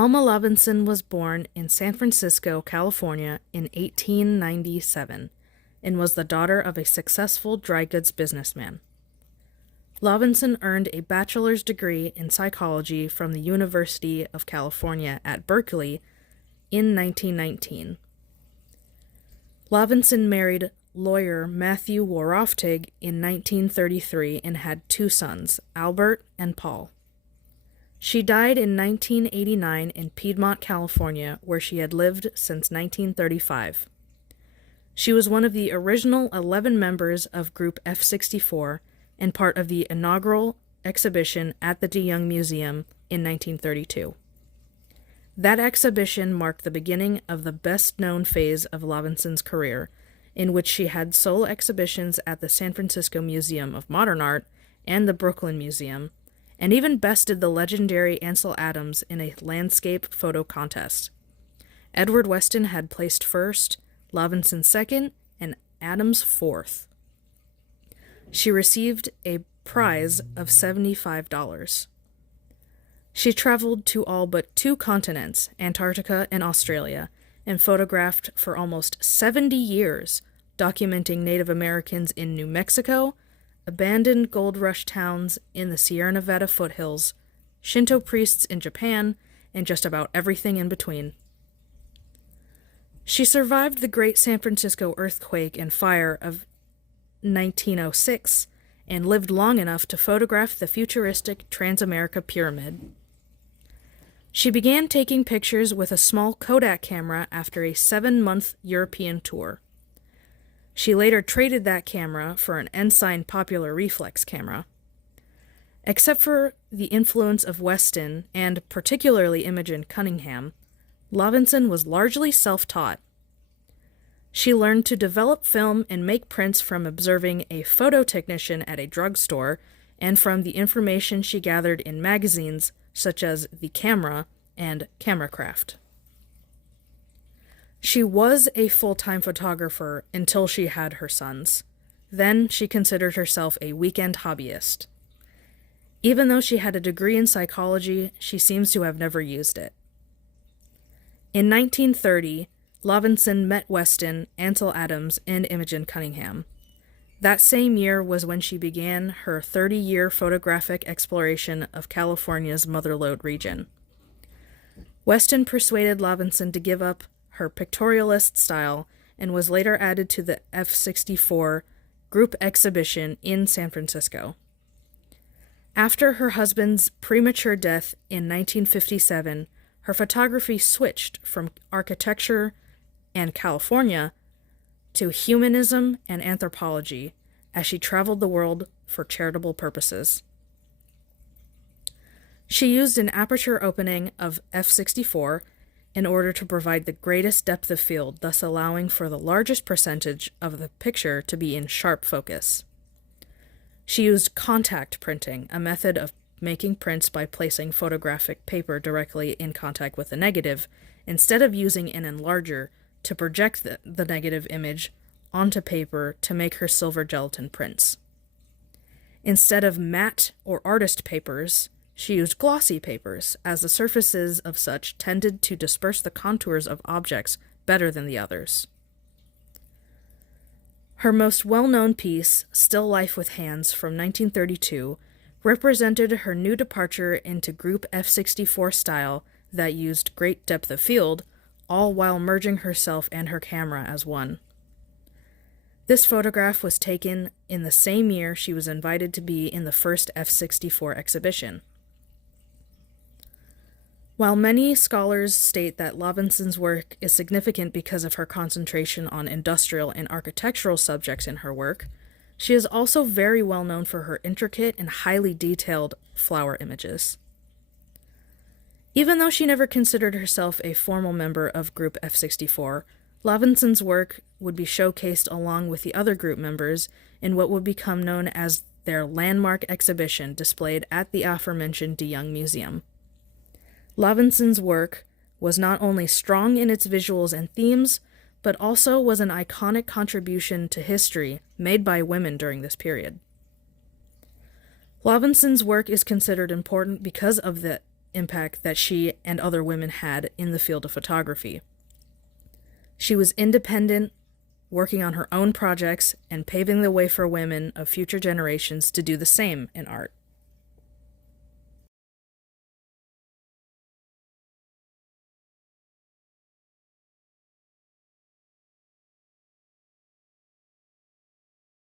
Alma Levinson was born in San Francisco, California in 1897 and was the daughter of a successful dry goods businessman. Levinson earned a bachelor's degree in psychology from the University of California at Berkeley in 1919. Levinson married lawyer Matthew Waroftig in 1933 and had two sons, Albert and Paul. She died in 1989 in Piedmont, California, where she had lived since 1935. She was one of the original 11 members of Group F-64 and part of the inaugural exhibition at the DeYoung Museum in 1932. That exhibition marked the beginning of the best-known phase of Levinson's career, in which she had solo exhibitions at the San Francisco Museum of Modern Art and the Brooklyn Museum, and even bested the legendary Ansel Adams in a landscape photo contest. Edward Weston had placed first, Levinson second, and Adams fourth. She received a prize of $75. She traveled to all but two continents, Antarctica and Australia, and photographed for almost 70 years, documenting Native Americans in New Mexico, abandoned gold rush towns in the Sierra Nevada foothills, Shinto priests in Japan, and just about everything in between. She survived the Great San Francisco earthquake and fire of 1906 and lived long enough to photograph the futuristic Transamerica Pyramid. She began taking pictures with a small Kodak camera after a 7-month European tour. She later traded that camera for an Ensign popular reflex camera. Except for the influence of Weston, and particularly Imogen Cunningham, Levinson was largely self-taught. She learned to develop film and make prints from observing a photo technician at a drugstore and from the information she gathered in magazines such as The Camera and Cameracraft. She was a full-time photographer until she had her sons. Then she considered herself a weekend hobbyist. Even though she had a degree in psychology, she seems to have never used it. In 1930, Levinson met Weston, Ansel Adams, and Imogen Cunningham. That same year was when she began her 30-year photographic exploration of California's Motherlode region. Weston persuaded Levinson to give up her pictorialist style and was later added to the F-64 group exhibition in San Francisco. After her husband's premature death in 1957, her photography switched from architecture and California to humanism and anthropology as she traveled the world for charitable purposes. She used an aperture opening of f/64 in order to provide the greatest depth of field, thus allowing for the largest percentage of the picture to be in sharp focus. She used contact printing, a method of making prints by placing photographic paper directly in contact with the negative, instead of using an enlarger to project the negative image onto paper to make her silver gelatin prints. Instead of matte or artist papers, she used glossy papers, as the surfaces of such tended to disperse the contours of objects better than the others. Her most well-known piece, Still Life with Hands from 1932, represented her new departure into Group F-64 style that used great depth of field, all while merging herself and her camera as one. This photograph was taken in the same year she was invited to be in the first F-64 exhibition. While many scholars state that Levinson's work is significant because of her concentration on industrial and architectural subjects in her work, she is also very well known for her intricate and highly detailed flower images. Even though she never considered herself a formal member of Group F-64, Levinson's work would be showcased along with the other group members in what would become known as their landmark exhibition displayed at the aforementioned DeYoung Museum. Levinson's work was not only strong in its visuals and themes, but also was an iconic contribution to history made by women during this period. Levinson's work is considered important because of the impact that she and other women had in the field of photography. She was independent, working on her own projects and paving the way for women of future generations to do the same in art.